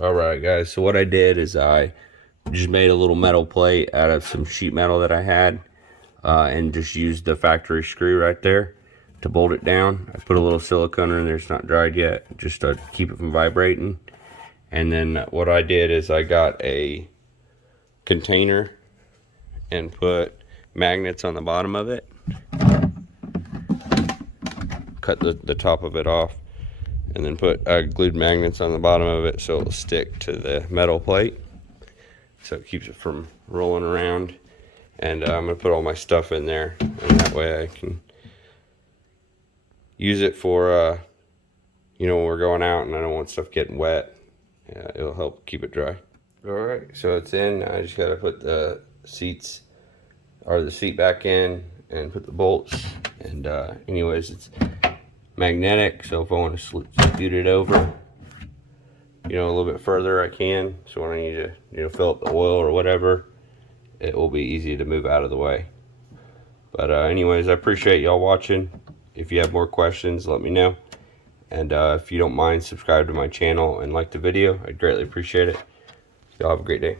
Alright guys, so what I did is I just made a little metal plate out of some sheet metal that I had, and just used the factory screw right there to bolt it down. I put a little silicone in there, it's not dried yet, just to keep it from vibrating. And then what I did is I got a container and put magnets on the bottom of it. Cut the top of it off, and then put glued magnets on the bottom of it so it'll stick to the metal plate, so it keeps it from rolling around. And I'm gonna put all my stuff in there, and that way I can use it for when we're going out and I don't want stuff getting wet. It'll help keep it dry. Alright, so it's in. I just gotta put the seat back in and put the bolts. And anyways, it's magnetic, so if I want to scoot it over a little bit further, I can. So when I need to fill up the oil or whatever, it will be easy to move out of the way. But anyways, I appreciate y'all watching. If you have more questions, let me know. And if you don't mind, subscribe to my channel and like the video. I'd greatly appreciate it. Y'all have a great day.